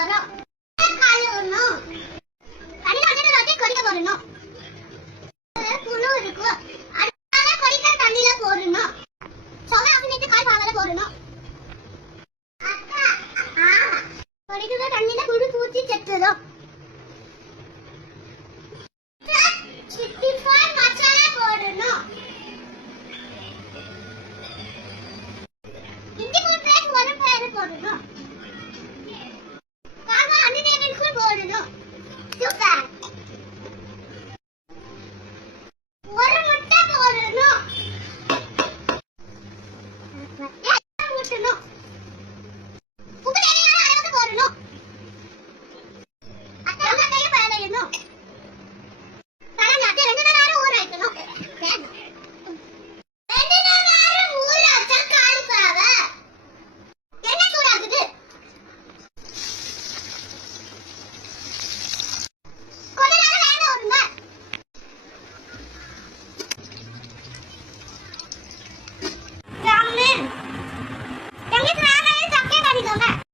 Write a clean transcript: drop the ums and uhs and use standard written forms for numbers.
போறோம். காய விடணும். தண்ணி வந்து கொதிக்க போடணும். புழு இருக்கும். அதனால கொதிக்கிற தண்ணியில போடணும். சோளம் அசனிட்டு காய் பாகல போடணும். கொதிக்கிற தண்ணியில புழு பூச்சி செத்துடும்.